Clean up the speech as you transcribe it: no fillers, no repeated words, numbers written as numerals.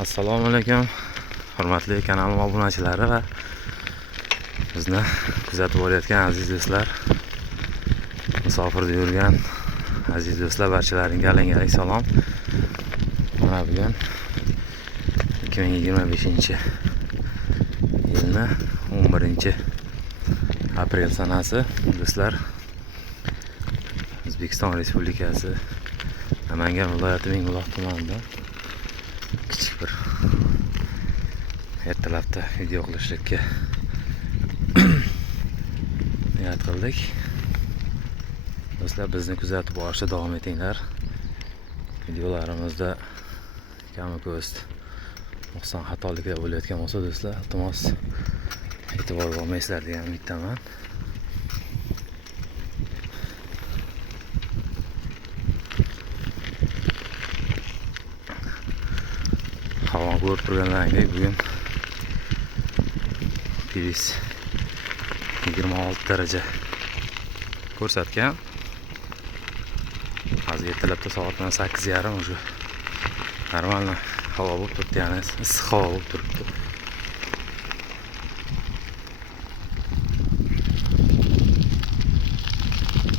Assalomu alaykum, hurmatli kanalim obunachilari va bizni kuzatib olayotgan aziz do'stlar, musofirda yurgan aziz do'stlar, barchalaringga alangalik salom. Mana bugun 2025-yilni 11-aprel sanasi do'stlar. O'zbekiston Respublikasi Namangan viloyati Mingbuloq tumanida kichik bir ertalabda video qilishlikka niyat qildik. Do'stlar, bizni kuzatib borishda davom etinglar. Videolarimizda kami ko'st nuqson xatoliklar bo'layotgan bo'lsa do'stlar, iltimos e'tibor bermaysizlar degan umiddaman. Havo ko'rib turganlaringdek bugun plus 26 daraja ko'rsatgan. Hozir ertalabda soat 8:30 уже normalniy havo bo'lib turibdi, ya'ni issiq havo bo'lib turibdi.